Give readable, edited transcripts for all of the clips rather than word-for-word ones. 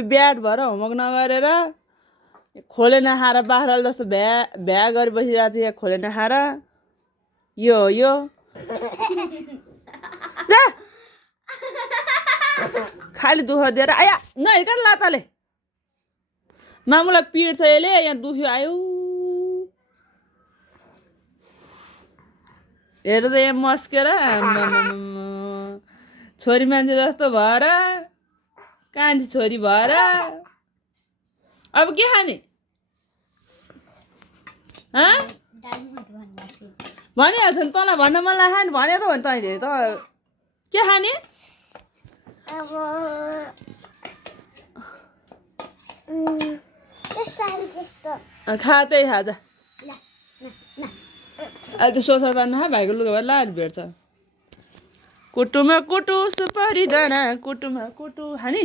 छोरी ब्याट भएर होमवर्क नगरेर खोले नखाएर बाख्राले जस्तो भ्या गरी बसिरहेको थियो खोले नखाएर यो हो यो जा खालि दुःख दिएर आया नहेर्का नि लाताले मामुलाई पिड छ यसले यहाँ दुख्यो आयो हेर त यहाँ मस्केर छोरी मान्छे जस्तो भएर कान्छी छोरी भएर अब के खाने भनिहाल्छ नि तँलाई भन्न मन लाग्यो नि भने त हो नि तैँले त के खाने खा त्यही खा जा अहिले त सोचा पार्नु खा भाइको लुगा भएर लाग भेट्छ कुटुमा कुटु सुपारी दाना कुटुमा कुटु खाने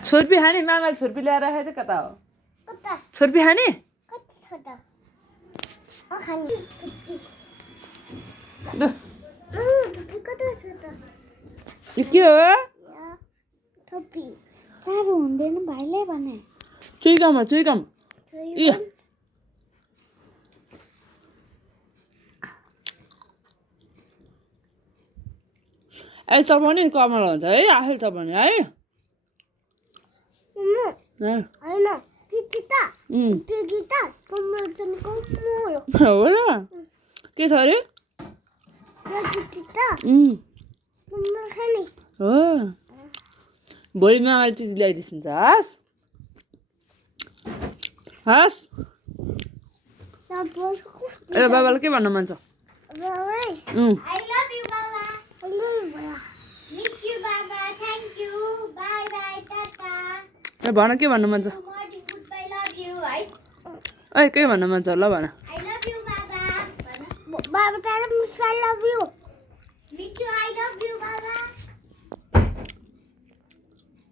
छुर्पी खाने मामाले छुर्पी ल्याएर राखेको थियो कता हो छुर्पी खाने के हो साह्रो हुँदैन भाइले भने चुइकम ए अहिले चपाउने कमल हुन्छ है आफैले चपाउने है हो र के छ अरे हो भोलि मामाले चिज ल्याइदिन्छ हस् हस् ए बाबालाई के भन्न मन छ भन के भन्नु मन छ ए के भन्नु मन छ ल भन बाबा